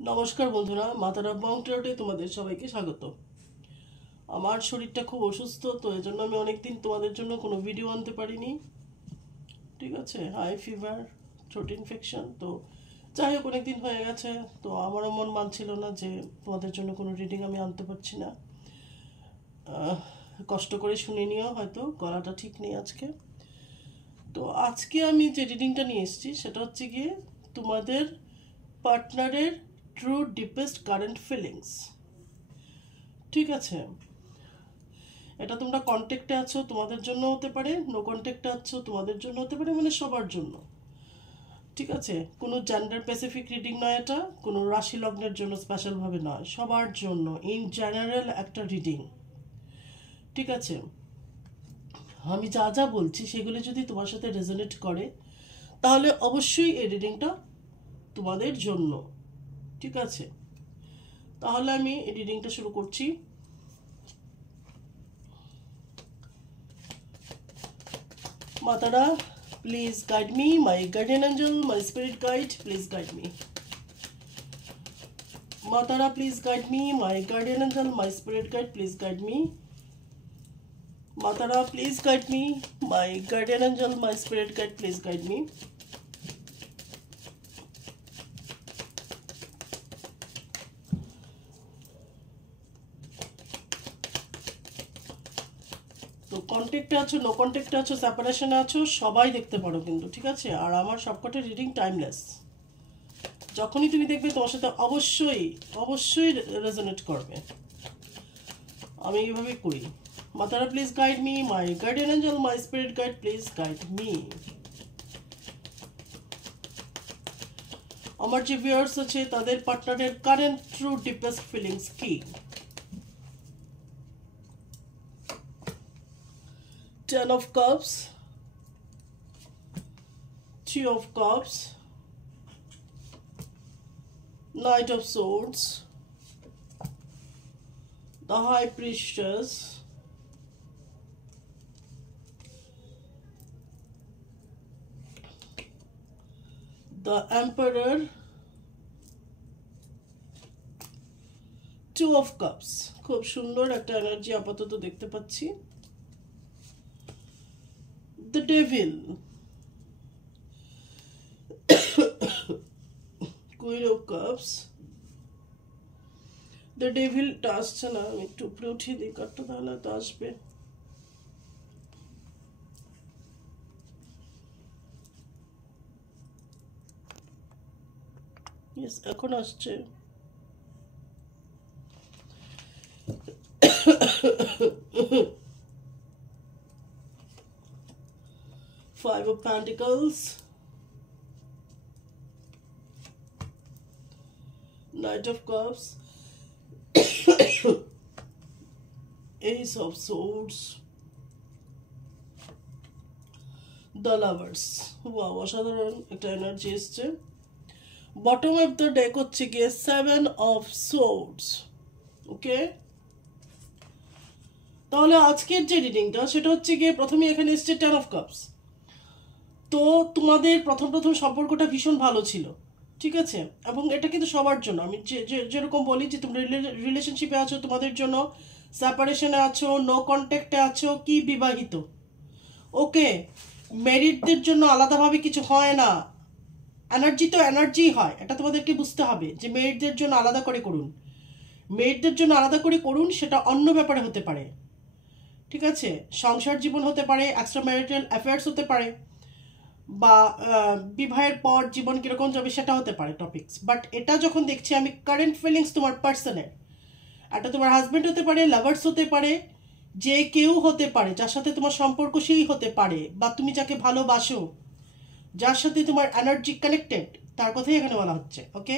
নমস্কার বন্ধুরা, মাতারা বাউন্টারটে তোমাদের সবাইকে স্বাগত। আমার শরীরটা খুব অসুস্থ, তো এজন্য আমি অনেকদিন তোমাদের জন্য কোনো ভিডিও আনতে পারিনি। ঠিক আছে, হাই ফিভার, থ্রোট ইনফেকশন, তো যাই হোক অনেকদিন হয়ে গেছে, তো আমারও মন মানছিল না যে তোমাদের জন্য কোনো রিডিং আমি আনতে পারছি না। কষ্ট করে শুনে নিও, হয়তো গলাটা ঠিক নেই আজকে। তো আজকে আমি যে রিডিংটা নিয়ে এসেছি সেটা হচ্ছে গিয়ে তোমাদের পার্টনারের ট্রু ডিপেস্ট কারেন্ট ফিলিংস। ঠিক আছে, এটা তোমরা কন্ট্যাক্টে আছো তোমাদের জন্য হতে পারে, নো কন্ট্যাক্টে আছো তোমাদের জন্য হতে পারে, মানে সবার জন্য। ঠিক আছে, কোনো জেন্ডার স্পেসিফিক রিডিং নয়, এটা কোনো রাশি লগ্নের জন্য স্পেশালভাবে নয়, সবার জন্য ইন জেনারেল একটা রিডিং। ঠিক আছে, আমি যা যা বলছি সেগুলি যদি তোমার সাথে রেজোনেট করে তাহলে অবশ্যই এই রিডিংটা তোমাদের জন্য। ঠিক আছে, তাহলে আমি এই রিডিংটা শুরু করছি। Matara, please guide me. My guardian angel, my spirit guide, please guide me. Matara, please guide me. My guardian angel, my spirit guide, please guide me. Matara, please guide me. My guardian angel, my spirit guide, please guide me. তো কন্ট্যাক্টে আছো, no কন্ট্যাক্টে আছো, সেপারেশনে আছো, সবাই দেখতে পারো কিন্তু। ঠিক আছে, আর আমার সবকটা রিডিং টাইমলেস। যখনই তুমি দেখবে তোমার সাথে অবশ্যই অবশ্যই রেজোনেট করবে। আমি এইভাবেই করি। Matara, please guide me. My guardian angel, my spirit guide, please guide me. আমার যে ভিউয়ার্স আছে তাদের পার্টনারের কারেন্ট ট্রু ডিপেস্ট ফিলিংস কি? 10 of cups, 3 of cups, Knight of swords, the high priestess, the emperor, 2 of cups। খুব সুন্দর একটা energy আপাতত দেখতে পাচ্ছি। The devil, Queen of cups, the devil টা আসছে না, আমি একটু উপরে উঠিয়ে দিই কার্ডটা, তাহলে তো আসবে। ইয়েস, এখন আসছে। Five of Pentacles, Knight of Cups, Ace of Swords, The Lovers। Wow, অসাধারণ একটা এনার্জি এসছে। বটম অফ দ্য ডেক হচ্ছে গিয়ে 7 of Swords। ওকে, তাহলে আজকের যে রিডিংটা সেটা হচ্ছে গিয়ে প্রথমে এখানে এসছে 10 of Cups। তো তোমাদের প্রথম প্রথম সম্পর্কটা ভীষণ ভালো ছিল। ঠিক আছে, এবং এটা কিন্তু সবার জন্য। আমি যেরকম বলি যে তোমরা রিলেশনশিপে আছো তোমাদের জন্য, সেপারেশনে আছো, নো কন্ট্যাক্টে আছো, কি বিবাহিত, ওকে, ম্যারিডদের জন্য আলাদাভাবে কিছু হয় না। এনার্জি তো এনার্জি হয়, এটা তোমাদেরকে বুঝতে হবে যে মেয়েদের জন্য আলাদা করে করুন, মেয়েদের জন্য আলাদা করে করুন, সেটা অন্য ব্যাপারে হতে পারে। ঠিক আছে, সংসার জীবন হতে পারে, এক্সট্রা ম্যারিটাল অ্যাফেয়ার্স হতে পারে, বা বিবাহের পর জীবন কীরকম যাবে সেটা হতে পারে টপিকস। বাট এটা যখন দেখছি আমি কারেন্ট ফিলিংস তোমার পার্সনের, এটা তোমার হাজব্যান্ড হতে পারে, লাভার্স হতে পারে, যে কেউ হতে পারে, যার সাথে তোমার সম্পর্ক সেই হতে পারে, বা তুমি যাকে ভালোবাসো, যার সাথে তোমার এনার্জি কানেক্টেড, তার কথাই এখানে বলা হচ্ছে। ওকে,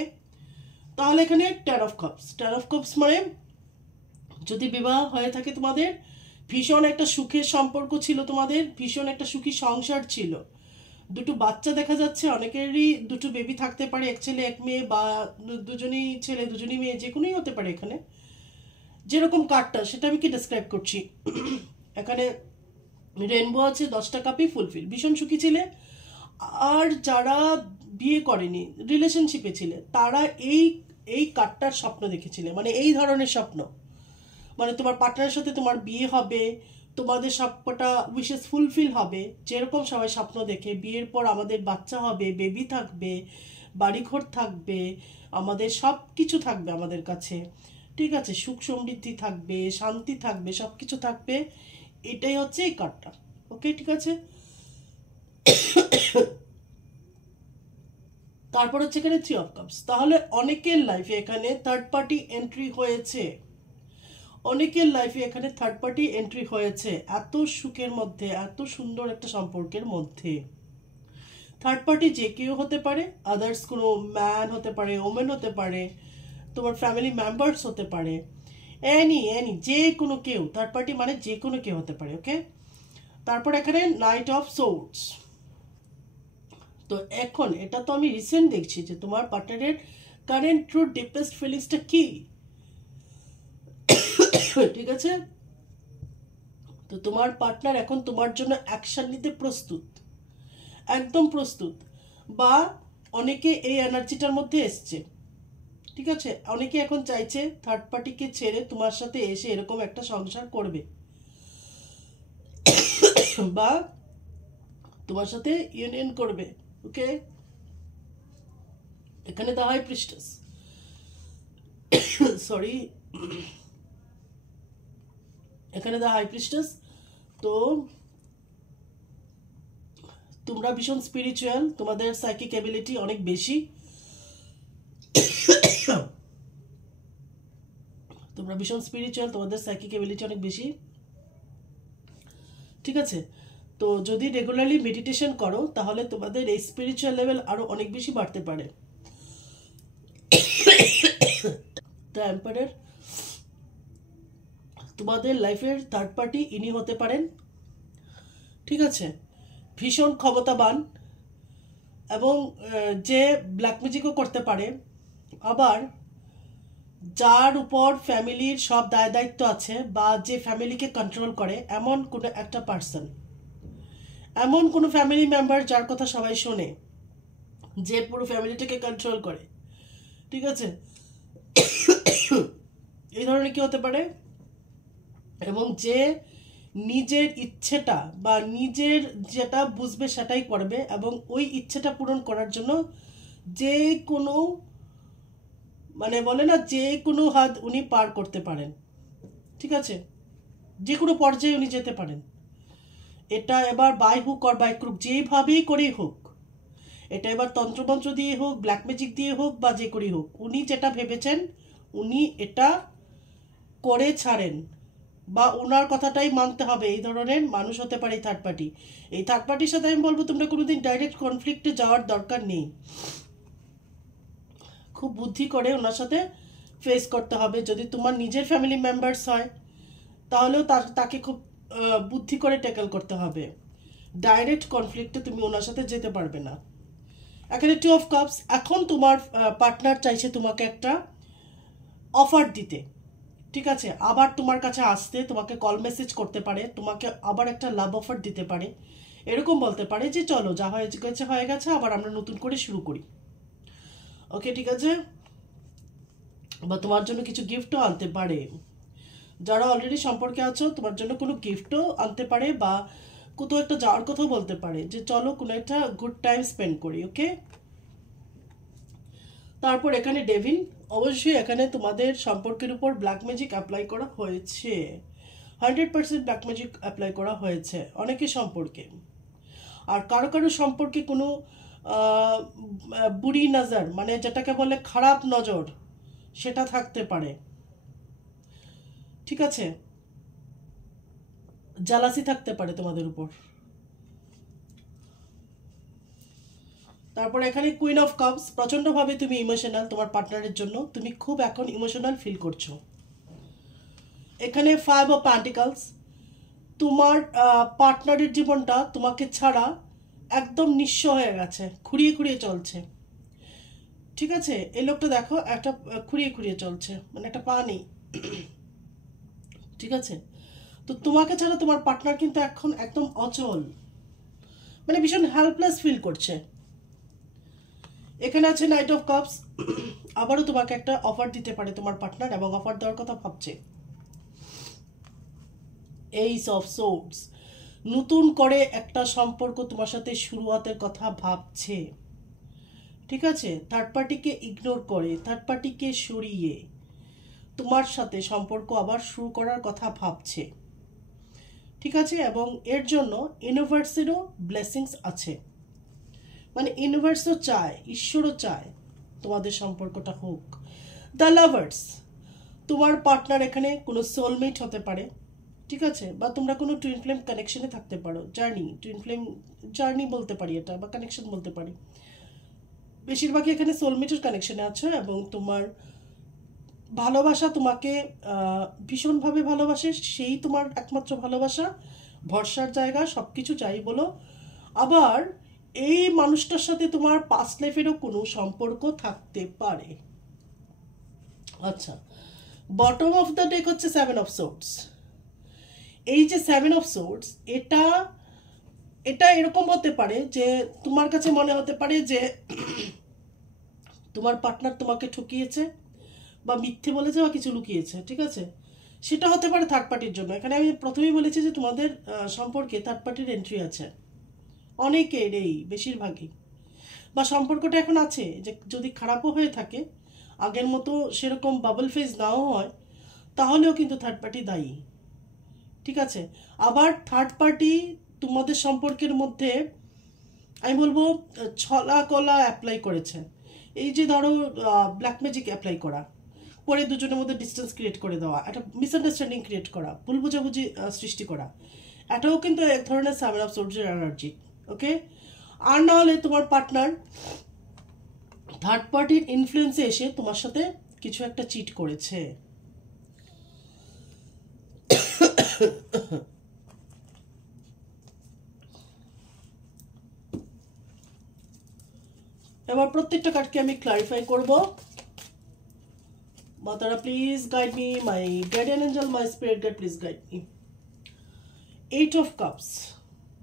তাহলে এখানে 10 of cups, 10 of cups মানে যদি বিবাহ হয়ে থাকে তোমাদের, ভীষণ একটা সুখের সম্পর্ক ছিল তোমাদের, ভীষণ একটা সুখী সংসার ছিল, দুটো বাচ্চা দেখা যাচ্ছে, অনেকেরই দুটো বেবি থাকতে পারে, এক ছেলে এক মেয়ে, বা দুজনেই ছেলে দুজনেই মেয়ে, যে কোনোই হতে পারে। এখানে যেরকম কার্ডটা সেটা আমি কি ডেসক্রাইব করছি। এখানে রেনবো আছে, 10টা কাপই ফুলফিল, ভীষণ সুখী ছিলে। আর যারা বিয়ে করেনি, রিলেশনশিপে ছিলে, তারা এই কার্ডটার স্বপ্ন দেখেছিলে, মানে এই ধরনের স্বপ্ন, মানে তোমার পার্টনারের সাথে তোমার বিয়ে হবে, তোমাদের সবকটা উইশেস ফুলফিল হবে, যেরকম সবাই স্বপ্ন দেখে বিয়ের পর আমাদের বাচ্চা হবে, বেবি থাকবে, বাড়িঘর থাকবে, আমাদের সব কিছু থাকবে আমাদের কাছে, ঠিক আছে, সুখ সমৃদ্ধি থাকবে, শান্তি থাকবে, সব কিছু থাকবে, এটাই হচ্ছে এই কার্ডটা। ওকে, ঠিক আছে। তারপর হচ্ছে এখানে 3 অফ কাপস। তাহলে অনেকের লাইফে এখানে থার্ড পার্টি এন্ট্রি হয়েছে, অনেকের লাইফে এখানে থার্ড পার্টি এন্ট্রি হয়েছে, এত সুখের মধ্যে, এত সুন্দর একটা সম্পর্কের মধ্যে। থার্ড পার্টি যে কেউ হতে পারে, আদার্স কোনো ম্যান হতে পারে, ওমেন হতে পারে, তোমার ফ্যামিলি মেম্বার্স হতে পারে, এনি যে কোনো কেউ, থার্ড পার্টি মানে যে কোনো কেউ হতে পারে। ওকে, তারপর এখানে নাইট অফ সোর্ডস। তো এখন এটা তো আমি রিসেন্ট দেখছি যে তোমার পার্টনারের কারেন্ট ট্রু ডিপেস্ট ফিলিংসটা কি, ঠিক আছে। তো তোমার পার্টনার এখন তোমার জন্য অ্যাকশন নিতে প্রস্তুত, একদম প্রস্তুত, বা অনেকে এই এনার্জিটার মধ্যে এসছে, ঠিক আছে। অনেকে এখন চাইছে থার্ড পার্টিকে ছেড়ে তোমার সাথে এসে এরকম একটা সংসার করবে, বা তোমার সাথে ইউনিয়ন করবে। ওকে, এখানে দ্য হাই প্রিস্টেস, সরি, এখানে দ্য হাই প্রিস্টেস। তো তোমরা ভীষণ স্পিরিচুয়াল, তোমাদের সাইকিক এবিলিটি অনেক বেশি, তোমরা ভীষণ স্পিরিচুয়াল, তোমাদের সাইকিক এবিলিটি অনেক বেশি, ঠিক আছে। তো যদি রেগুলারলি মেডিটেশন করো তাহলে তোমাদের এই স্পিরিচুয়াল লেভেল আরো অনেক বেশি বাড়তে পারে। দ্য এম্পায়ার, তোমাদের লাইফের থার্ড পার্টি ইনি হতে পারেন, ঠিক আছে, ভীষণ ক্ষমতাবান, এবং যে ব্ল্যাক ম্যাজিকও করতে পারে, আবার যার উপর ফ্যামিলির সব দায় দায়িত্ব আছে, বা যে ফ্যামিলিকে কন্ট্রোল করে, এমন কোনো একটা পার্সন, এমন কোনো ফ্যামিলি মেম্বার যার কথা সবাই শোনে, যে পুরো ফ্যামিলিটাকে কন্ট্রোল করে, ঠিক আছে, এই ধরনের কি হতে পারে। এবং যে নিজের ইচ্ছেটা বা নিজের যেটা বুঝবে সেটাই করবে, এবং ওই ইচ্ছেটা পূরণ করার জন্য যে কোনো, মানে বলে না, যে কোনো হাত উনি পার করতে পারেন, ঠিক আছে, যে কোনো পর্যায়ে উনি যেতে পারেন। এটা এবার by hook or by crook, যেইভাবেই করেই হোক, এটা এবার তন্ত্রমন্ত্র দিয়ে হোক, ব্ল্যাক ম্যাজিক দিয়ে হোক, বা যে করেই হোক, উনি যেটা ভেবেছেন উনি এটা করে ছাড়েন, বা ওনার কথাটাই মানতে হবে, এই ধরনের মানুষ হতে পারে এই থার্ড পার্টি। এই থার্ড পার্টির সাথে আমি বলবো তোমরা কোনোদিন ডাইরেক্ট কনফ্লিক্টে যাওয়ার দরকার নেই, খুব বুদ্ধি করে ওনার সাথে ফেস করতে হবে। যদি তোমার নিজের ফ্যামিলি মেম্বার্স হয় তাহলেও তাকে খুব বুদ্ধি করে ট্যাকল করতে হবে, ডাইরেক্ট কনফ্লিক্টে তুমি ওনার সাথে যেতে পারবে না। এখানে 2 অফ কাপস, এখন তোমার পার্টনার চাইছে তোমাকে একটা অফার দিতে, ঠিক আছে, আবার তোমার কাছে আসতে, তোমাকে কল মেসেজ করতে পারে, তোমাকে আবার একটা লাভ অফার দিতে পারে, এরকম বলতে পারে যে চলো যা হয়ে গেছে হয়ে গেছে, আবার আমরা নতুন করে শুরু করি। ওকে, ঠিক আছে। বা তোমার জন্য কিছু গিফটও আনতে পারে, যারা অলরেডি সম্পর্কে আছো তোমার জন্য কোনো গিফটও আনতে পারে, বা কোথাও একটা যাওয়ার কথাও বলতে পারে যে চলো কোনো একটা গুড টাইম স্পেন্ড করি। ওকে, তারপর এখানে ডেভিন, অবশ্যই এখানে তোমাদের সম্পর্কের উপর ব্ল্যাক ম্যাজিক অ্যাপ্লাই করা হয়েছে, 100% ব্ল্যাক ম্যাজিক অ্যাপ্লাই করা হয়েছে অনেকের সম্পর্কে। আর কারো কারো সম্পর্কে কোনো বুড়ি নজর, মানে যেটাকে বলে খারাপ নজর, সেটা থাকতে পারে, ঠিক আছে, জালাসি থাকতে পারে তোমাদের উপর। তারপর এখানে কুইন অফ কাপস, প্রচন্ডভাবে তুমি ইমোশনাল, তোমার পার্টনারের জন্য তুমি খুব এখন ইমোশনাল ফিল করছো। এখানে 5 অফ প্যান্টিকলস, তোমার পার্টনারের জীবনটা তোমাকে ছাড়া একদম নিঃস্ব হয়ে গেছে, খুঁড়িয়ে খুঁড়িয়ে চলছে, ঠিক আছে। এই লোকটা দেখো একটা খুঁড়িয়ে খুঁড়িয়ে চলছে, মানে একটা পা নেই, ঠিক আছে। তো তোমাকে ছাড়া তোমার পার্টনার কিন্তু এখন একদম অচল, মানে ভীষণ হেল্পলেস ফিল করছে। এখানে আছে নাইট অফ কাপস। আবারও তোমাকে একটা অফার দিতে পারে তোমার পার্টনার, এবং অফার দেওয়ার কথা ভাবছে। এইস অফ সোর্ডস, নতুন করে একটা সম্পর্ক তোমার সাথে শুরুয়াতের কথা ভাবছে। ঠিক আছে, থার্ড পার্টিকে ইগনোর করে, থার্ড পার্টিকে সরিয়ে তোমার সাথে সম্পর্ক আবার শুরু করার কথা ভাবছে। ঠিক আছে, এবং এর জন্য ইউনিভার্সেরও ব্লেসিংস আছে। মানে ইউনিভার্সও চায়, ঈশ্বরও চায় তোমাদের সম্পর্কটা হোক। দ্য লাভার্স, তোমার পার্টনার এখানে কোনো সোলমেট হতে পারে। ঠিক আছে, বা তোমরা কোনো টুইন ফ্লেম কানেকশনে থাকতে পারো। টুইন ফ্লেম জার্নি বলতে পারি এটা, বা কানেকশন বলতে পারি। বেশিরভাগই এখানে সোলমেটের কানেকশনে আছে, এবং তোমার ভালোবাসা তোমাকে ভীষণভাবে ভালোবাসে, সেই তোমার একমাত্র ভালোবাসা, ভরসার জায়গা, সব কিছু যাই বলো। আবার এই মানুষটার সাথে তোমার পাস্ট লাইফেরও কোনো সম্পর্ক থাকতে পারে। আচ্ছা, বটম অফ দ্য ডেক হচ্ছে 7 অফ সোর্ডস। এই যে 7 অফ সোর্ডস, এটা এটা এরকম হতে পারে যে তোমার কাছে মনে হতে পারে যে তোমার পার্টনার তোমাকে ঠকিয়েছে, বা মিথ্যে বলেছে, বা কিছু লুকিয়েছে। ঠিক আছে, সেটা হতে পারে থার্ড পার্টির জন্য। এখানে আমি প্রথমেই বলেছি যে তোমাদের সম্পর্কে থার্ড পার্টির এন্ট্রি আছে, অনেকের, এই বেশিরভাগই। বা সম্পর্কটা এখন আছে যে যদি খারাপও হয়ে থাকে, আগের মতো সেরকম বাবল ফেজ নাও হয়, তাহলেও কিন্তু থার্ড পার্টি দায়ী। ঠিক আছে, আবার থার্ড পার্টি তোমাদের সম্পর্কের মধ্যে আমি বলবো ছলা কলা অ্যাপ্লাই করেছে। এই যে ধরো ব্ল্যাক ম্যাজিক অ্যাপ্লাই করা, করে দুজনের মধ্যে ডিস্টেন্স ক্রিয়েট করে দেওয়া, একটা মিসআন্ডারস্ট্যান্ডিং ক্রিয়েট করা, ভুল বোঝাবুঝি সৃষ্টি করা, এটাও কিন্তু এক ধরনের 7 অফ সোর্ডসের এনার্জি। ওকে, আর না হলে তোমার পার্টনার থার্ড পার্টির ইনফ্লুয়েন্সে এসে তোমার সাথে কিছু একটা চিট করেছে। এবার প্রত্যেকটা কার্ডকে আমি ক্লারিফাই করব। মাতারা please guide me, my guardian angel, my spirit guide please guide me. 8 of cups,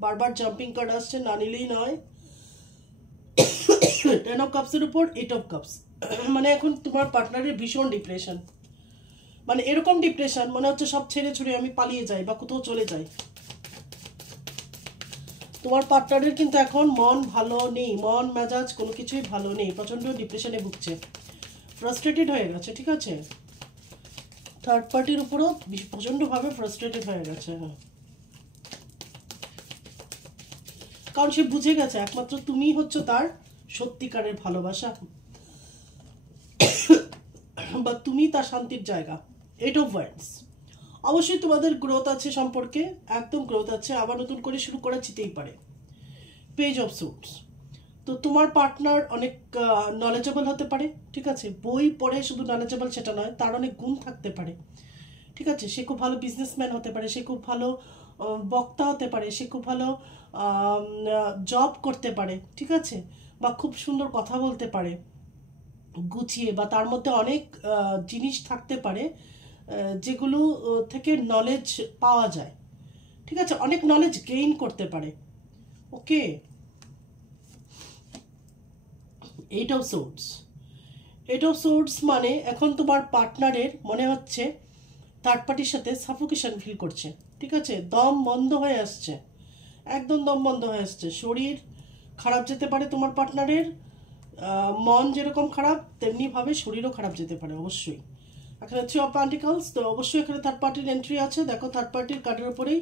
বারবার জাম্পিং কার্ড আসছে, না নিলেই নয়। 10 অফ কাপসের উপর 8 অফ কাপস, মানে এখন তোমার পার্টনারের ভীষণ ডিপ্রেশন। মানে এরকম ডিপ্রেশন মনে হচ্ছে সব ছেড়ে ছুড়ে আমি পালিয়ে যাই বা কোথাও চলে যাই। তোমার পার্টনারের কিন্তু এখন মন ভালো নেই, মন মেজাজ কোনো কিছুই ভালো নেই, প্রচন্ড ডিপ্রেশনে ভুগছে, ফ্রাস্ট্রেটেড হয়ে গেছে। ঠিক আছে, থার্ড পার্টির উপরও প্রচন্ডভাবে ফ্রাস্ট্রেটেড হয়ে গেছে। হ্যাঁ, কারণ সে বুঝে গেছে একমাত্র তুমি হচ্ছে তার সত্যিকারের ভালোবাসা, বা তুমি তার শান্তির জায়গা। 8 অফ ওয়ান্ডস, অবশ্যই তোমাদের গ্রোথ আছে সম্পর্কে, একদম গ্রোথ আছে, আবার নতুন করে শুরু করা যেতেই পারে। পেজ অফ সোর্ডস, তো তোমার পার্টনার অনেক নলেজেবল হতে পারে। ঠিক আছে, বই পড়ে শুধু নলেজেবল সেটা নয়, তার অনেক গুণ থাকতে পারে। ঠিক আছে, সে খুব ভালো বিজনেসম্যান হতে পারে, সে খুব ভালো বক্তা হতে পারে, সে খুব ভালো জব করতে পারে। ঠিক আছে, বা খুব সুন্দর কথা বলতে পারে গুছিয়ে, বা তার মধ্যে অনেক জিনিস থাকতে পারে যেগুলো থেকে নলেজ পাওয়া যায়। ঠিক আছে, অনেক নলেজ গেইন করতে পারে। ওকে, 8 অফ সোর্ডস, 8 অফ সোর্ডস মানে এখন তোমার পার্টনারের মনে হচ্ছে থার্ড পার্টির সাথে সাফোকেশন ফিল করছে। ঠিক আছে, দম বন্ধ হয়ে আসছে, একদম দম বন্ধ হয়ে আসছে, শরীর খারাপ যেতে পারে তোমার পার্টনারের, মন যেরকম খারাপ তেমনিভাবে শরীরও খারাপ যেতে পারে অবশ্যই। এখানে 3 অফ পেন্টিকলস, তো অবশ্যই এখানে থার্ড পার্টির এন্ট্রি আছে। দেখো থার্ড পার্টির কার্ডের উপরেই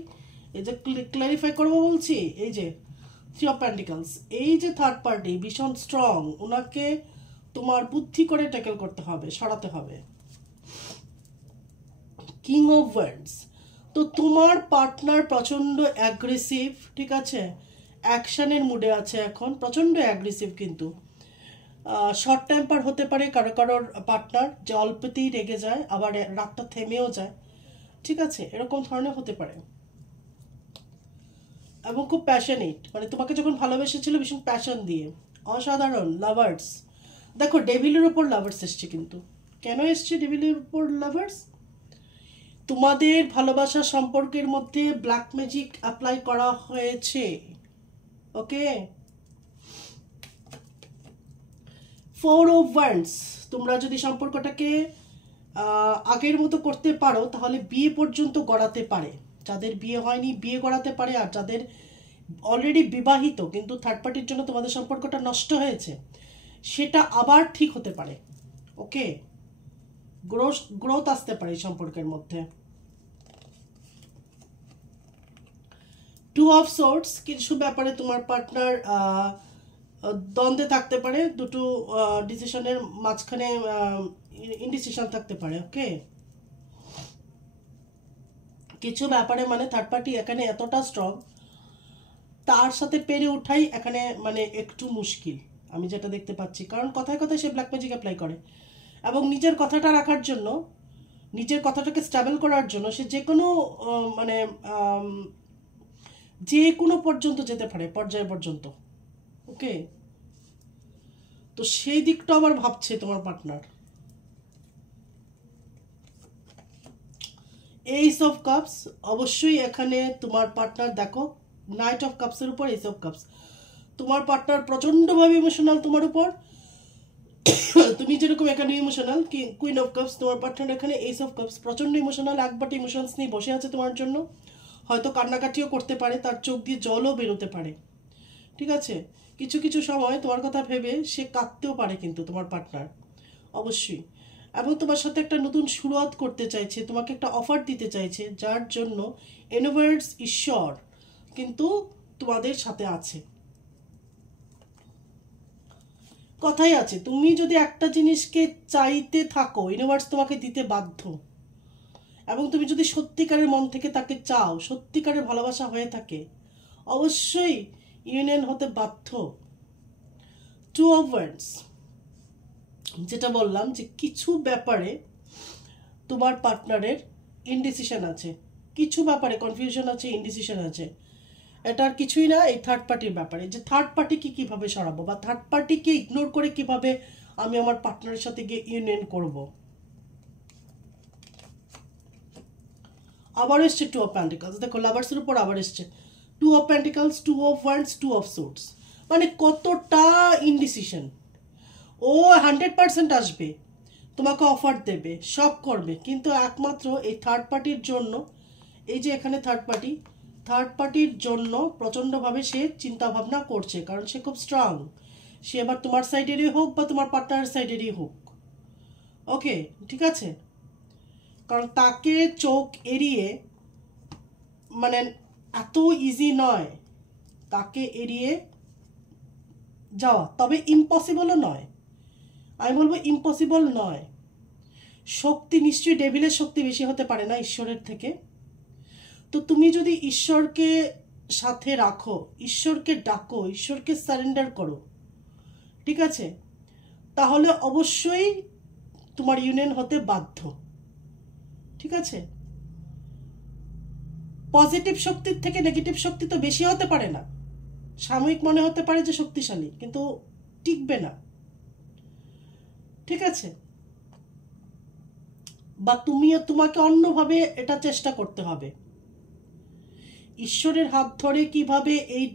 এই যে ক্লারিফাই করবো বলছি, এই যে 3 অফ পেন্টিকলস, এই যে থার্ড পার্টি ভীষণ স্ট্রং, ওনাকে তোমার বুদ্ধি করে ট্যাকেল করতে হবে, সরাতে হবে। কিং অফ ওয়ান্ডস, তো তোমার পার্টনার প্রচন্ড অ্যাগ্রেসিভ। ঠিক আছে, অ্যাকশনের মুডে আছে এখন, প্রচন্ড অ্যাগ্রেসিভ, কিন্তু শর্ট টেম্পার হতে পারে কারো কারোর পার্টনার, যে অল্পতেই রেগে যায়, আবার রাগটা থেমেও যায়। ঠিক আছে, এরকম ধরনের হতে পারে, এবং খুব প্যাশনেট, মানে তোমাকে যখন ভালোবেসেছিল ভীষণ প্যাশন দিয়ে, অসাধারণ। লাভার্স, দেখো ডেভিলের উপর লাভার্স এসছে, কিন্তু কেন এসছে ডেভিলের উপর লাভার্স? তোমাদের ভালোবাসার সম্পর্কের মধ্যে ব্ল্যাক ম্যাজিক অ্যাপ্লাই করা হয়েছে। ওকে, 4 অফ ওয়ান্ডস, তোমরা যদি সম্পর্কটাকে আগের মতো করতে পারো তাহলে বিয়ে পর্যন্ত গড়াতে পারে। যাদের বিয়ে হয়নি বিয়ে গড়াতে পারে, আর যাদের অলরেডি বিবাহিত কিন্তু থার্ড পার্টির জন্য তোমাদের সম্পর্কটা নষ্ট হয়েছে সেটা আবার ঠিক হতে পারে। ওকে, গ্রোথ আসতে পারে এই সম্পর্কের মধ্যে। 2 অফ সোর্টস, কিছু ব্যাপারে তোমার পার্টনার দ্বন্দ্বে থাকতে পারে, দুটো ডিসিশনের মাঝখানে ইনডিসিশন থাকতে পারে। ওকে, কিছু ব্যাপারে মানে থার্ড পার্টি এখানে এতটা স্ট্রং, তার সাথে পেরে উঠাই এখানে মানে একটু মুশকিল আমি যেটা দেখতে পাচ্ছি, কারণ কথায় কথায় সে ব্ল্যাক ম্যাজিক অ্যাপ্লাই করে এবং নিজের কথাটা রাখার জন্য, নিজের কথাটাকে স্টেবল করার জন্য সে যে কোনো মানে যে কোনো পর্যন্ত যেতে পারে, পর্যায় পর্যন্ত। ওকে, তো সেই দিকটা আবার ভাবছে তোমার পার্টনার। এইস অফ কাপস, অবশ্যই এখানে তোমার পার্টনার দেখো নাইট অফ কাপসের উপর এইস অফ কাপস, তোমার পার্টনার প্রচণ্ডভাবে ইমোশনাল তোমার উপর, তুমি যেরকম এখানে ইমোশনাল কুইন অফ কাপস, তোমার পার্টনার এখানে এইস অফ কাপস, প্রচণ্ড ইমোশনাল, একবারটি ইমোশনস নিয়ে বসে আছে তোমার জন্য, হয়তো কান্নাকাটিও করতে পারে, তার চোখ দিয়ে জলও বেরোতে পারে। ঠিক আছে, কিছু কিছু সময় তোমার কথা ভেবে সে কাঁদতেও পারে কিন্তু তোমার পার্টনার, অবশ্যই। এবং তোমার সাথে একটা নতুন শুরুয়াত করতে চাইছে, তোমাকে একটা অফার দিতে চাইছে, যার জন্য ইউনিভার্স, ঈশ্বর কিন্তু তোমাদের সাথে আছে। কথাই আছে, তুমি যদি একটা জিনিসকে চাইতে থাকো ইউনিভার্স তোমাকে দিতে বাধ্য, এবং তুমি যদি সত্যিকারের মন থেকে তাকে চাও, সত্যিকারের ভালোবাসা হয়ে থাকে, অবশ্যই ইউনিয়ন হতে বাধ্য। 2 অফ ওয়ান্ডস, যেটা বললাম যে কিছু ব্যাপারে তোমার পার্টনারের ইনডিসিশন আছে, কিছু ব্যাপারে কনফিউশন আছে, ইনডিসিশন আছে। এটার কিছুই না, এই থার্ড পার্টির ব্যাপারে, যে থার্ড পার্টিকে কিভাবে সরাবো বা থার্ড পার্টিকে ইগনোর করে কিভাবে আমি আমার পার্টনারের সাথে গিয়ে ইউনিয়ন করব। আবার এসছে 2 অফ পেন্টিকলস, দেখো লাভার্সের উপর আবার এসছে 2 of pentacles, 2 of wands, 2 of swords, মানে কতটা ইনডিসিশন। ও 100% আসবে, তোমাকে অফার দেবে, সব করবে, কিন্তু একমাত্র এই থার্ড পার্টির জন্য, এই যে এখানে থার্ড পার্টির জন্য প্রচণ্ডভাবে সে চিন্তা ভাবনা করছে, কারণ সে খুব স্ট্রং, সে এবার তোমার সাইডেরই হোক বা তোমার পার্টনারের সাইডেরই হোক। ওকে, ঠিক আছে, কারণ তাকে চোখ এড়িয়ে মানে এত ইজি নয় তাকে এড়িয়ে যাওয়া, তবে ইম্পসিবলও নয়, আমি বলবো ইম্পসিবল নয়। শক্তি নিশ্চয়ই ডেভিলের শক্তি বেশি হতে পারে না ঈশ্বরের থেকে, তো তুমি যদি ঈশ্বরকে সাথে রাখো, ঈশ্বরকে ডাকো, ঈশ্বরকে সারেন্ডার করো, ঠিক আছে, তাহলে অবশ্যই তোমার ইউনিয়ন হতে বাধ্য। ঠিক আছে, পজিটিভ শক্তির থেকে নেগেটিভ শক্তি তো বেশি হতে পারে না, সাময়িক মনে হতে পারে যে শক্তিশালী, কিন্তু টিকবে না। ঠিক আছে, বা তোমাকে অন্যভাবে এটা চেষ্টা করতে হবে। ঈশ্বরের হাত ধরে কিভাবে এই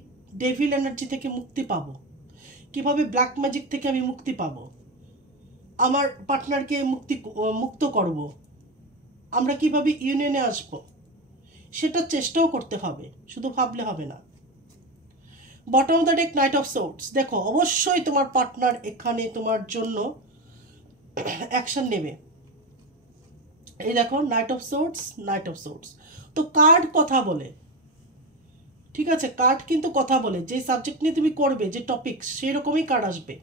ডেভিল এনার্জি থেকে মুক্তি পাবো, কিভাবে ব্ল্যাক ম্যাজিক থেকে আমি মুক্তি পাবো, আমার পার্টনারকে মুক্ত করব, আমরা কিভাবে ইউনিয়নে আসব, সেটা চেষ্টাও করতে হবে, শুধু ভাবলে হবে না। Bottom of the deck night of swords, দেখো অবশ্যই তোমার পার্টনার এখানে তোমার জন্য অ্যাকশন নেবে। এই দেখো নাইট অফ সোর্টস, তো কার্ড কথা বলে, ঠিক আছে, কার্ড কিন্তু কথা বলে, যে সাবজেক্ট নিয়ে তুমি করবে, যে টপিক, সেরকমই কার্ড আসবে,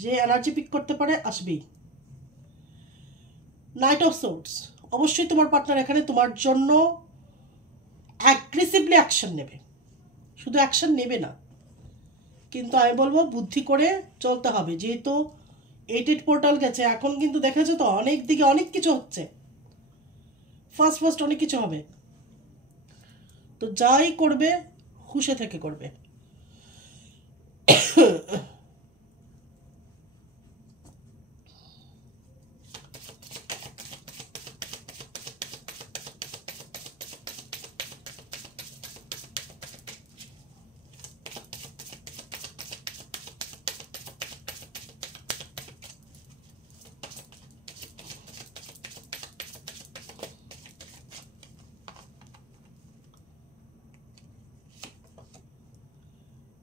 যে এনার্জি পিক করতে পারে আসবেই। নাইট অফ সোর্টস, অবশ্যই তোমার পার্টনার এখানে তোমার জন্য অ্যাগ্রেসিভলি অ্যাকশন নেবে, শুধু অ্যাকশন নেবে না, কিন্তু আমি বলবো বুদ্ধি করে চলতে হবে, যেহেতু 8 পোর্টাল গেছে, এখন কিন্তু দেখেছো তো অনেক দিকে অনেক কিছু হচ্ছে, ফার্স্ট অনেক কিছু হবে, তো যাই করবে হুঁশে থেকে করবে।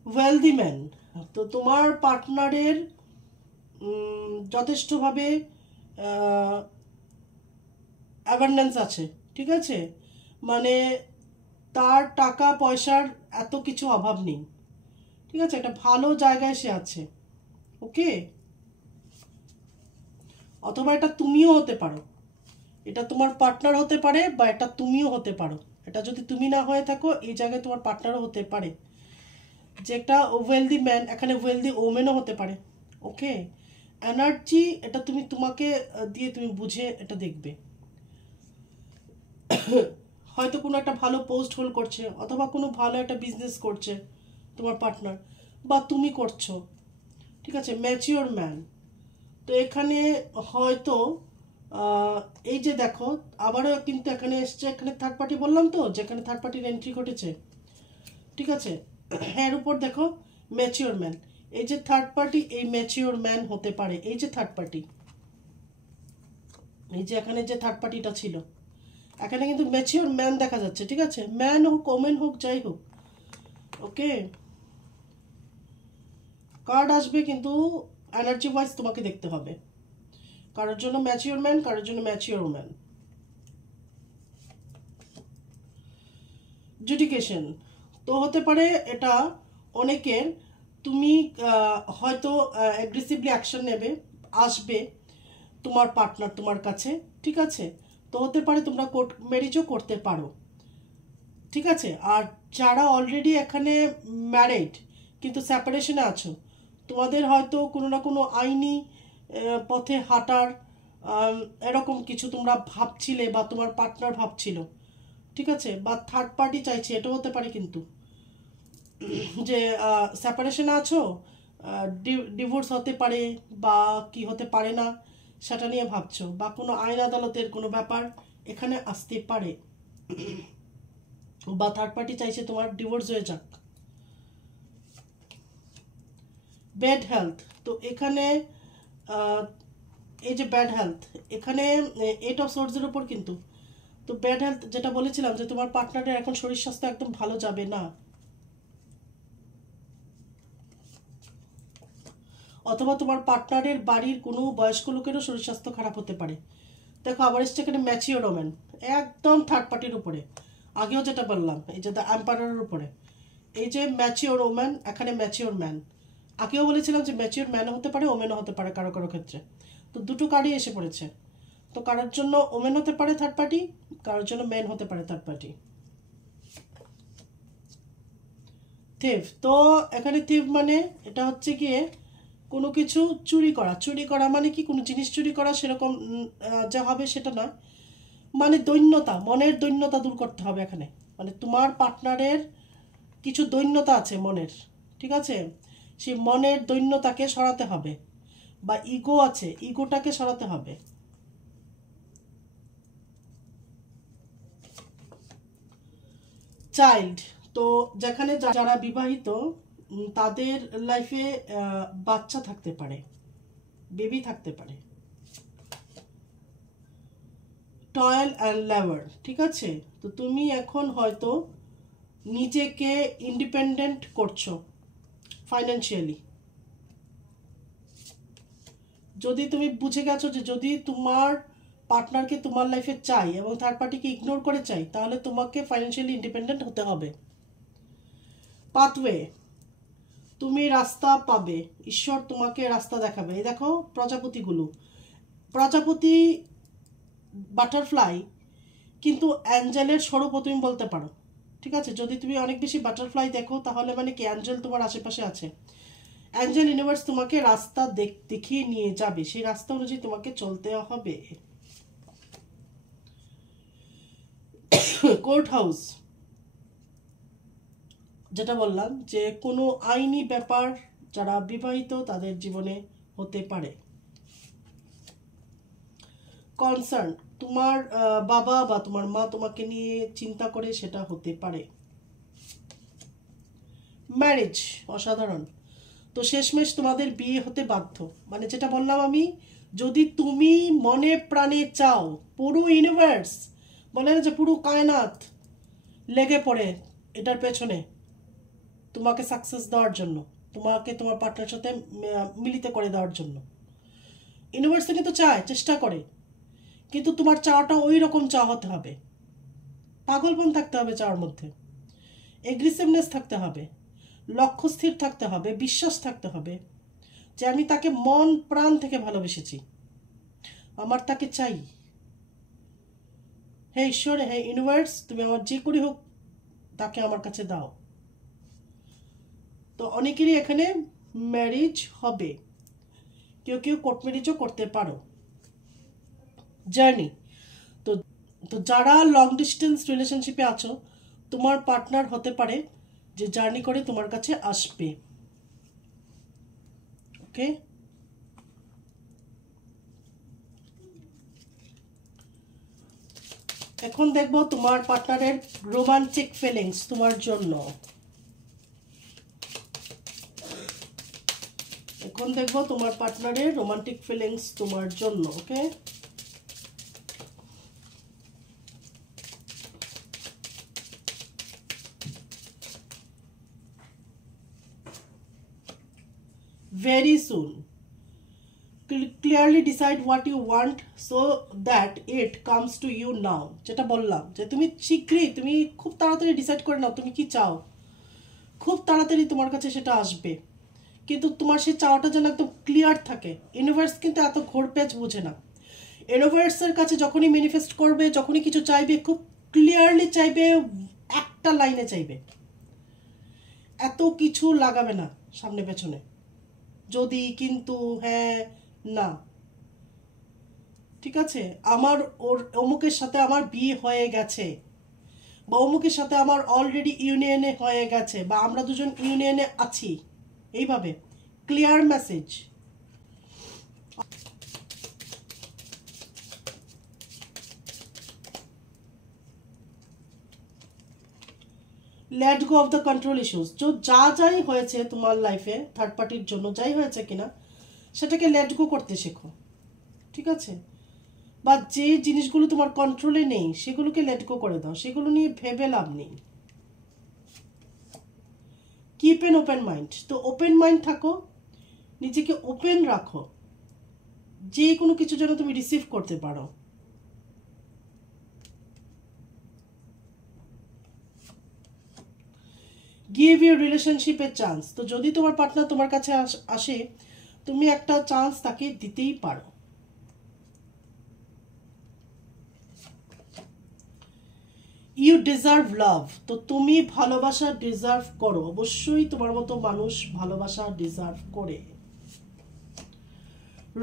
ওয়েলদি ম্যান, তো তোমার পার্টনারের যথেষ্টভাবে অ্যাবান্ডেন্স আছে, ঠিক আছে, মানে তার টাকা পয়সার এত কিছু অভাব নেই, ঠিক আছে, একটা ভালো জায়গায় সে আছে। ওকে, অথবা এটা তুমিও হতে পারো, এটা তোমার পার্টনার হতে পারে বা এটা তুমিও হতে পারো। এটা যদি তুমি না হয়ে থাকো, এই জায়গায় তোমার পার্টনারও হতে পারে, যে একটা ওয়েলদি ম্যান, এখানে ওয়েলদি ওমেনও হতে পারে। ওকে, এনার্জি এটা তুমি তোমাকে দিয়ে তুমি বুঝে এটা দেখবে। হয়তো কোনো একটা ভালো পোস্ট হোল্ড করছে, অথবা কোনো ভালো একটা বিজনেস করছে তোমার পার্টনার, বা তুমি করছো, ঠিক আছে, ম্যাচিওর ম্যান। তো এখানে হয়তো এই যে দেখো, আবারও কিন্তু এখানে এসছে, এখানে থার্ড পার্টি বললাম তো, যেখানে থার্ড পার্টির এন্ট্রি ঘটেছে, ঠিক আছে, এর উপর দেখো ম্যাচিওর ম্যান, এই যে থার্ড পার্টি, এই ম্যাচিওর ম্যান হতে পারে, এই যে থার্ড পার্টি, এই যে এখানে যে থার্ড পার্টিটা ছিল, এখানে কিন্তু ম্যাচিওর ম্যান দেখা যাচ্ছে, ঠিক আছে, ম্যান হোক ওমেন হোক যাই হোক। ওকে, কার্ড আসবে কিন্তু এনার্জি ওয়াইজ তোমাকে দেখতে হবে, কারোর জন্য ম্যাচিওর ম্যান, কারোর জন্য ম্যাচিওর ওম্যান। জুডিকেশন, তো হতে পারে এটা অনেকের, তুমি হয়তো অ্যাগ্রেসিভলি অ্যাকশন নেবে, আসবে তোমার পার্টনার তোমার কাছে, ঠিক আছে, তো হতে পারে তোমরা কোর্ট ম্যারেজও করতে পারো, ঠিক আছে। আর যারা অলরেডি এখানে ম্যারিড কিন্তু সেপারেশনে আছো, তোমাদের হয়তো কোনো না কোনো আইনি পথে হাঁটার এরকম কিছু তোমরা ভাবছিলে, বা তোমার পার্টনার ভাবছিল, ঠিক আছে, বা থার্ড পার্টি চাইছে, এটাও হতে পারে কিন্তু, যে সেপারেশনে আছো, ডিভোর্স হতে পারে বা কি হতে পারে না সেটা নিয়ে ভাবছো, বা কোনো আইন আদালতের কোনো ব্যাপার এখানে আসতে পারে, বা থার্ড পার্টি চাইছে তোমার ডিভোর্স হয়ে যাক। ব্যাড হেলথ, তো এখানে এই যে ব্যাড হেলথ, এখানে 8 অফ সোর্সের উপর কিন্তু, তো ব্যাড হেলথ যেটা বলেছিলাম যে তোমার পার্টনারের এখন শরীর স্বাস্থ্য একদম ভালো যাবে না, অথবা তোমার পার্টনারের বাড়ির কোনো বয়স্ক লোকেরও শরীর স্বাস্থ্য খারাপ হতে পারে। দেখো আবার এসছে এখানে ম্যাচিওর ওম্যান, একদম থার্ড পার্টির উপরে, আগেও যেটা বললাম এই যে দ্য এম্পায়ারের উপরে, এই যে ম্যাচিওর ওম্যান, এখানে ম্যাচিওর ম্যান, আগেও বলেছিলাম যে ম্যাচিওর ম্যানও হতে পারে ওমেনও হতে পারে কারো কারো ক্ষেত্রে, তো দুটো কার্ডই এসে পড়েছে। তো কারোর জন্য ওমেন হতে পারে থার্ড পার্টি, কারোর জন্য ম্যান হতে পারে থার্ড পার্টি। থিভ, তো এখানে থিভ মানে এটা হচ্ছে গিয়ে কোনো কিছু চুরি করা, চুরি করা মানে কি কোনো জিনিস চুরি করা সেরকম যা হবে সেটা নয়, মানে দৈন্যতা, মনের দৈন্যতা দূর করতে হবে এখানে, মানে তোমার পার্টনারের কিছু দৈন্যতা আছে মনের, ঠিক আছে, সেই মনের দৈন্যতাকে সরাতে হবে, বা ইগো আছে, ইগোটাকে সরাতে হবে। চাইল্ড, তো যেখানে যারা বিবাহিত, তাদের লাইফে বাচ্চা থাকতে পারে, বেবি থাকতে পারে। টয়েল অ্যান্ড লেবার, ঠিক আছে, তো তুমি এখন হয়তো নিজেকে ইন্ডিপেন্ডেন্ট করছো ফাইন্যান্সিয়ালি, যদি তুমি বুঝে গেছো যে যদি তোমার পার্টনারকে তোমার লাইফে চাই এবং থার্ড পার্টিকে ইগনোর করে চাই, তাহলে তোমাকে ফাইন্যান্সিয়ালি ইন্ডিপেন্ডেন্ট হতে হবে। পাথওয়ে, তুমি রাস্তা পাবে, ঈশ্বর তোমাকে রাস্তা দেখাবে। এই দেখো প্রজাপতিগুলো, প্রজাপতি বাটারফ্লাই কিন্তু অ্যাঞ্জেলের স্বরূপও তুমি বলতে পারো, ঠিক আছে, যদি তুমি অনেক বেশি বাটারফ্লাই দেখো তাহলে মানে কি অ্যাঞ্জেল তোমার আশেপাশে আছে, অ্যাঞ্জেল ইউনিভার্স তোমাকে রাস্তা দেখিয়ে নিয়ে যাবে, সেই রাস্তা অনুযায়ী তোমাকে চলতে হবে। কোর্ট হাউস, যেটা বললাম যে কোনো আইনি ব্যাপার যারা বিবাহিত তাদের জীবনে হতে পারে। কনসার্ন, তোমার বাবা বা তোমার মা তোমাকে নিয়ে চিন্তা করে, সেটা হতে পারে। ম্যারেজ, অসাধারণ, তো শেষমেশ তোমাদের বিয়ে হতে বাধ্য, মানে যেটা বললাম আমি, যদি তুমি মনে প্রাণে চাও, পুরো ইউনিভার্স বলে না যে পুরো কায়নাত লেগে পড়ে এটার পেছনে, তোমাকে সাকসেস দেওয়ার জন্য, তোমাকে তোমার পার্টনার সাথে মিলিত করে দেওয়ার জন্য। ইউনিভার্স কিন্তু চায়, চেষ্টা করে, কিন্তু তোমার চাওয়াটা ওই রকম চাওয়া হতে হবে, পাগলপন থাকতে হবে চাওয়ার মধ্যে, এগ্রেসিভনেস থাকতে হবে, লক্ষ্য স্থির থাকতে হবে, বিশ্বাস থাকতে হবে যে আমি তাকে মন প্রাণ থেকে ভালোবেসেছি, আমার তাকে চাই। হে ঈশ্বর, হে ইউনিভার্স, তুমি আমার যে করি হোক তাকে আমার কাছে দাও। তো অনেকেরই এখানে ম্যারেজ হবে, কেউ কেউ কোর্ট ম্যারেজও করতে পারো। জার্নি, তো তো যারা লং ডিস্টেন্স রিলেশনশিপে আছো, তোমার পার্টনার হতে পারে যে জার্নি করে তোমার কাছে আসবে। ওকে, এখন দেখবো তোমার পার্টনারের রোমান্টিক ফিলিংস তোমার জন্য। এখন দেখবো তোমার পার্টনারের রোমান্টিক ফিলিংস তোমার জন্য। ওকে, very soon. Clearly decide what you want so that it comes to you now. যেটা বললাম যে তুমি শীঘ্রই, তুমি খুব তাড়াতাড়ি ডিসাইড করে নাও তুমি কি চাও, খুব তাড়াতাড়ি তোমার কাছে সেটা আসবে। কিন্তু তোমার সেই চাওয়াটা যেন একদম ক্লিয়ার থাকে। ইউনিভার্স কিন্তু এত ঘোরপ্যাচ বোঝে না। ইউনিভার্সের কাছে যখনই ম্যানিফেস্ট করবে, যখনই কিছু চাইবে, খুব ক্লিয়ারলি চাইবে, একটা লাইনে চাইবে, এত কিছু লাগাবে না সামনে পেছনে, যদি, কিন্তু, হ্যাঁ, না। ঠিক আছে, আমার ওর অমুকের সাথে আমার বিয়ে হয়ে গেছে, বা অমুকের সাথে আমার অলরেডি ইউনিয়নে হয়ে গেছে, বা আমরা দুজন ইউনিয়নে আছি, এইভাবে clear message. Let go of the control issues. যা যাই হয়েছে তোমার লাইফে, থার্ড পার্টির জন্য যাই হয়েছে কিনা, সেটাকে লেট গো করতে শেখো। ঠিক আছে, বা যে জিনিসগুলো তোমার কন্ট্রোলে নেই সেগুলোকে লেট গো করে দাও, সেগুলো নিয়ে ভেবে লাভ নেই। Keep an open mind. তো ওপেন মাইন্ড থাকো, নিজেকে ওপেন রাখো, যে কোনো কিছু যেন তুমি রিসিভ করতে পারো। Give your relationship A chance. তো যদি তোমার পার্টনার তোমার কাছে আসে, তুমি একটা চান্স তাকে দিতেই পারো। ইউ ডিজার্ভ লাভ। তো তুমি ভালোবাসা ডিজার্ভ করো, অবশ্যই তোমার মতো মানুষ ভালোবাসা ডিজার্ভ করে।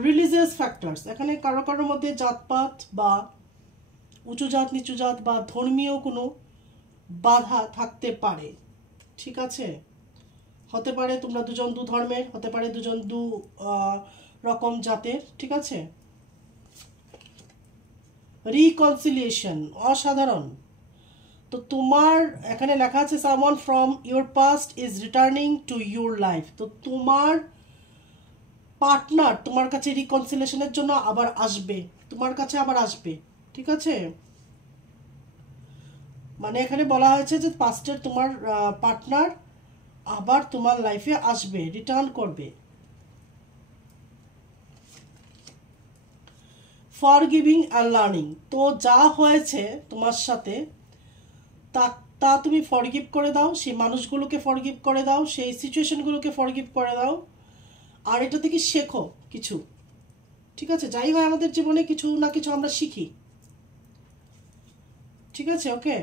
রিলিজিয়াস ফ্যাক্টরস, এখানে কারো কারোর মধ্যে জাতপাত বা উঁচু জাত নিচু জাত বা ধর্মীয় কোনো বাধা থাকতে পারে। ঠিক আছে, হতে পারে তোমরা দুজন দু ধর্মের, হতে পারে দুজন দু রকম জাতের। ঠিক আছে, রিকনসিলিয়েশন, অসাধারণ। তো তোমার এখানে লেখা আছে someone from your past is returning to your life. তো তোমার পার্টনার তোমার কাছে রিকনসিলিয়েশনের জন্য আবার আসবে, তোমার কাছে আবার আসবে। ঠিক আছে, মানে এখানে বলা হয়েছে যে পাস্টের তোমার পার্টনার আবার তোমার লাইফে আসবে, রিটার্ন করবে। Forgiving and learning. তো যা হয়েছে তোমার সাথে তা তা তুমি ফরগিভ করে দাও, সেই মানুষগুলোকে ফরগিভ করে দাও, সেই সিচুয়েশনগুলোকে ফরগিভ করে দাও, আর এটা থেকে শেখো কিছু। ঠিক আছে, যাই হয় আমাদের জীবনে কিছু না কিছু আমরা শিখি। ঠিক আছে, ওকে।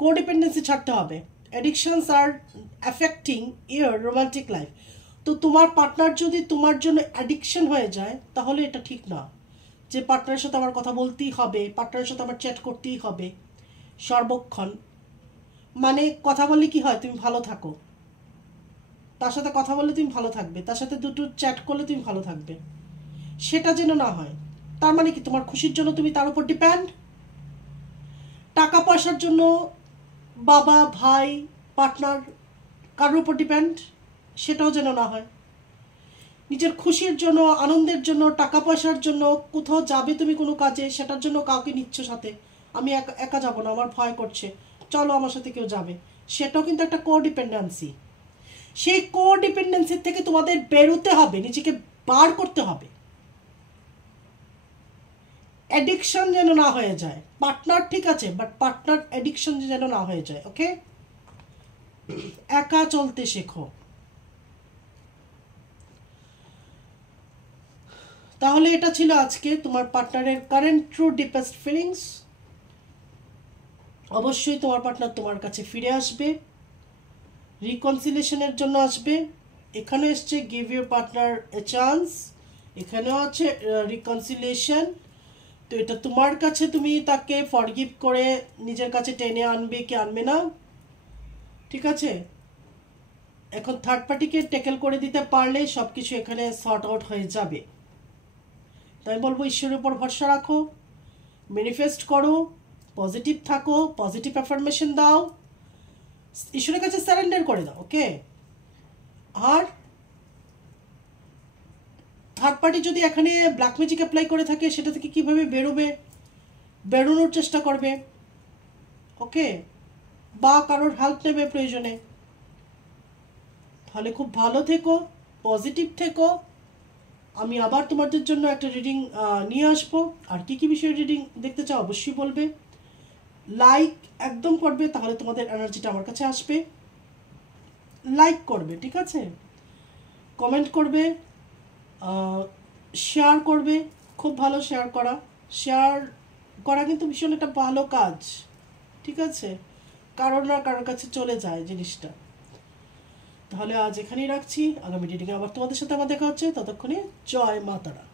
কোডিপেন্ডেন্সি ছাড়তে হবে। Addictions are affecting your romantic life. তো তোমার পার্টনার যদি তোমার জন্য অ্যাডিকশন হয়ে যায়, তাহলে এটা ঠিক না যে পার্টনারের সাথে আমার কথা বলতেই হবে, পার্টনারের সাথে আমার চ্যাট করতেই হবে সর্বক্ষণ। মানে কথা বললে কি হয়, তুমি ভালো থাকো, তার সাথে কথা বললে তুমি ভালো থাকবে, তার সাথে দুটো চ্যাট করলে তুমি ভালো থাকবে, সেটা যেন না হয়। তার মানে কি তোমার খুশির জন্য তুমি তার উপর ডিপেন্ড, টাকা পয়সার জন্য বাবা ভাই পার্টনার কারোর উপর ডিপেন্ড, সেটাও যেন না হয়। নিজের খুশির জন্য, আনন্দের জন্য, টাকা পয়সার জন্য কোথাও যাবে তুমি কোনো কাজে, সেটার জন্য কাউকে নিচ্ছ সাথে, আমি একা একা যাবো না, আমার ভয় করছে, চলো আমার সাথে কেউ যাবে, সেটাও কিন্তু একটা কোডিপেন্ডেন্সি। সেই কোডিপেন্ডেন্সির থেকে তোমাদের বেরোতে হবে, নিজেকে বার করতে হবে। অ্যাডিকশন যেন না হয়ে যায়। পার্টনার ঠিক আছে, বাট পার্টনার অ্যাডিকশন যেন না হয়ে যায়। ওকে, একা চলতে শেখো। তাহলে এটা ছিল আজকে তোমার পার্টনারের কারেন্ট ট্রু ডিপেস্ট ফিলিংস। অবশ্যই তোমার পার্টনার তোমার কাছে ফিরে আসবে, রিকনসিলেশনের জন্য আসবে। এখানে এসছে give your partner A chance, এখানেও আছে রিকনসিলেশন। তো এটা তোমার কাছে, তুমি তাকে ফরগিভ করে নিজের কাছে টেনে আনবে কি আনবে না, ঠিক আছে। এখন থার্ড পার্টিকে টেকেল করে দিতে পারলে সব কিছু এখানে সর্ট আউট হয়ে যাবে। তাই বলবো ঈশ্বরের উপর ভরসা রাখো, ম্যানিফেস্ট করো, পজিটিভ থাকো, পজিটিভ অ্যাফার্মেশন দাও, ঈশ্বরের কাছে সারেন্ডার করে দাও। ওকে, আর থার্ড পার্টি যদি এখানে ব্ল্যাক ম্যাজিক অ্যাপ্লাই করে থাকে সেটা থেকে কিভাবে বেরোবে, বেরোনোর চেষ্টা করবে। ওকে, বা কারোর হেল্প নেবে প্রয়োজনে। তাহলে খুব ভালো থেকো, পজিটিভ থেকো। আমি আবার তোমাদের জন্য একটা রিডিং নিয়ে আসবো। আর কি কি বিষয়ে রিডিং দেখতে চাও অবশ্যই বলবে, লাইক একদম করবে, তাহলে তোমাদের এনার্জিটা আমার কাছে আসবে। লাইক করবে, ঠিক আছে, কমেন্ট করবে, শেয়ার করবে। খুব ভালো শেয়ার করা, শেয়ার করা কিন্তু ভীষণ একটা ভালো কাজ, ঠিক আছে, কারোর না কারোর কাছে চলে যায় জিনিসটা। তাহলে আজ এখানেই রাখছি, আগামী রিডিংয়ে আবার তোমাদের সাথে আমার দেখা হচ্ছে। ততক্ষণে জয় মা তারা।